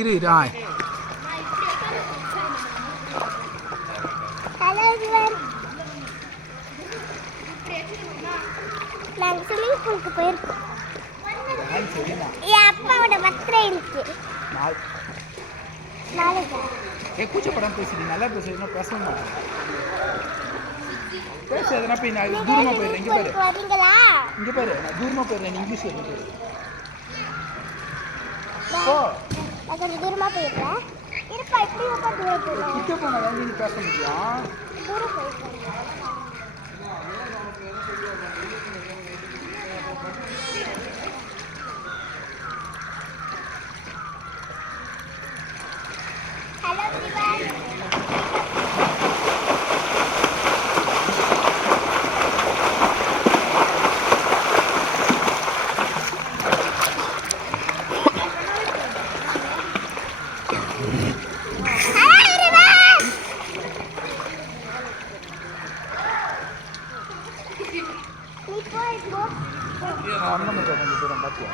இரு இரு ஆ hello everyone, நாங்கள் ஸ்விம்மிங் பூலுக்கு போயிருக்கோம். என் அப்பாவோட பர்த்டே இருக்கு நாளைக்கு. கூச்சப்படம் பேசுறீ, நல்லா பேசுறீங்க, பேசவே மாட்டேன். பேச எதனா போய் நான் தூரமாக போயிடுறேன். இங்கே பாரு வரீங்களா? இங்கே பாரு, நான் தூரமாக போயிடுறேன். நீ இங்கிலீஷ் பேரு ஓ நான் கொஞ்சம் தூரமாக போயிடுறேன். இருப்பா, இப்படி இருப்பா, தூரம் போயிடுறேன். கிட்ட போனால் நீ பேச முடியும். தூரம் போயிடுறேன். ஹலோ எவ்ரிவன், நீ போய் போ. அண்ணன் மட்டும் கொஞ்சம் தூரம் பார்த்தியா?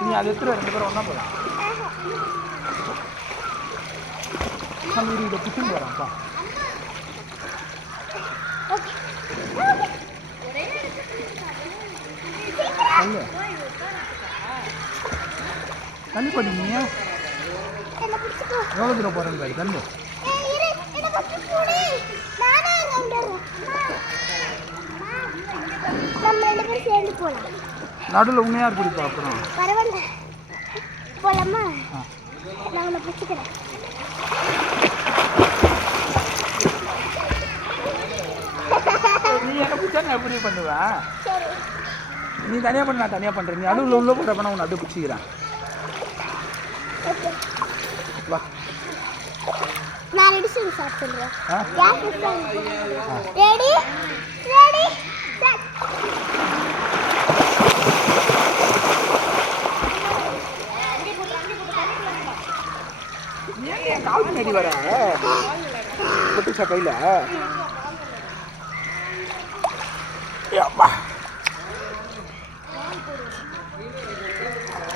நீ அது எடுத்துகிட்டு 2 பேரும் ஒன்றா போகலாம். நம்ம இதை கிச்சன் போகிறான்ப்பா. தள்ளு தள்ளி போட்டீங்க. எவ்வளோ தூரம் போகிறேன்னு பாரு. தள்ளு. நம்ம 2 பேரும் சேர்ந்து போலாம். நடுவில் உண்மையாக பிடிப்பா. அப்புறம் பரவாயில்ல, போலாமா? நான் உன்னை பிடிச்சிக்கிறேன். நீ என்ன பிடிச்சா நான் எப்படி பண்ணுவேன்? சரி, நீ தனியாக பண்ண, நான் தனியாக பண்ணுறேன். நீ நடுவில் உள்ள போட்டப்ப நான் உன்னை அப்படியே பிடிச்சிக்கிறேன். ஓகே. வா. நான் ரெடி செய்து ஸ்டார்ட் பண்ணுறேன். ஆ ரெடி ரெடி ஸ்டார்ட். ஏன் என் கால் முன்னாடி வர கொட்டுச்சா கையில்? அப்பா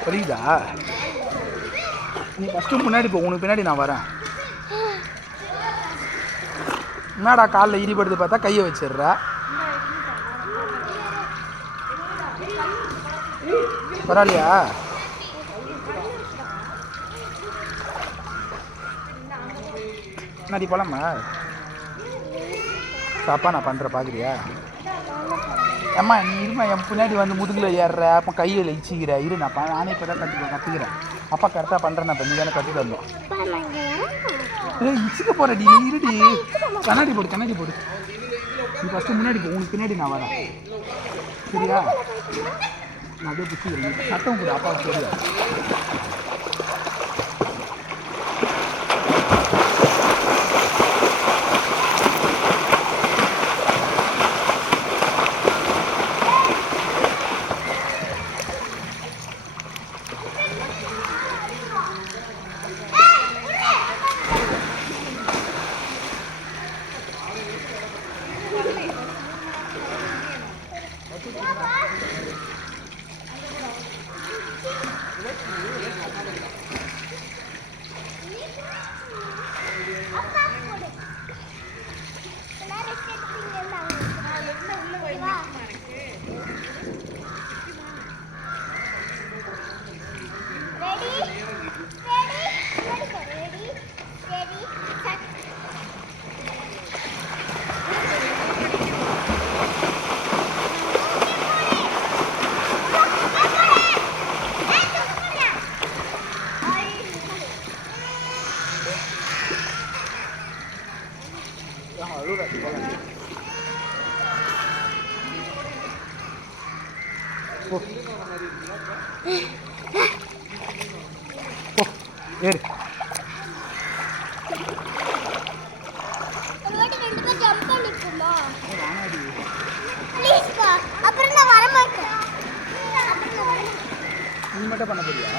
புரியுதா? நீ ஃபஸ்ட்டு முன்னாடி போ, உனக்கு பின்னாடி நான் வரேன். என்னடா காலில் இடிபடுது பார்த்தா கையை வச்சிடுற. பரவாயில்லையா? என்னடி போலாமா? சாப்பா நான் பண்ணுற பார்க்குறியா? அம்மா நீ இருமா, என் பின்னாடி வந்து முதுகில் ஏறுற, அப்போ கையில் இச்சிக்கிற. நானே இப்போ தான் கற்றுக்கிறேன். அப்பா கரெக்டாக பண்ணுறேன். இப்போ நீ தானே கற்று தரணும். இச்சிக்க போகிறடி, நீ இருடி. கண்ணாடி போடு. நீ ஃபஸ்ட்டு முன்னாடி போ, உனக்கு பின்னாடி நான் வரேன். சரியா? நான் அப்படியே பிடிச்சிக்கிறேன். சட்டம் கொடு, அப்பா சரியா? ஏறு. நீ மட்டும் பண்ண போறியா?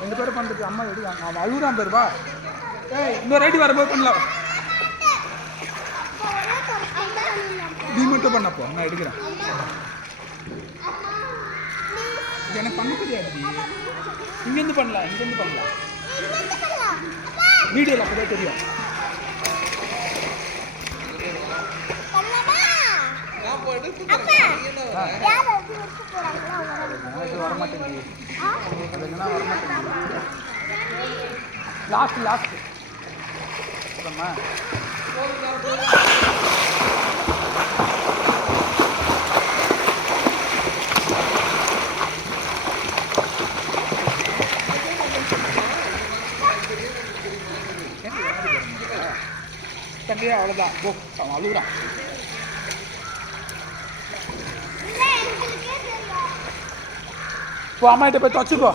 2 பேரும் பண்ணுறது அம்மா ரெடி. அவன் அழுகுறான் பேர். வா. இன்னும் ரெடி வரும்போது பண்ணலாம். நீ மட்டும் பண்ணப்போ நான் எடுக்கிறேன். இது எனக்கு பண்ண தெரியாது. இங்கேருந்து பண்ணலாம், இங்கேருந்து பண்ணலாம். வீடியோவில் அப்போதான் தெரியும். வரமாட்டேங்குது. லாஸ்ட் தண்ணியே அவ்வளோதான். அவன் அழுகுறான். அம்மா கிட்ட போய் துவச்சுக்கோ.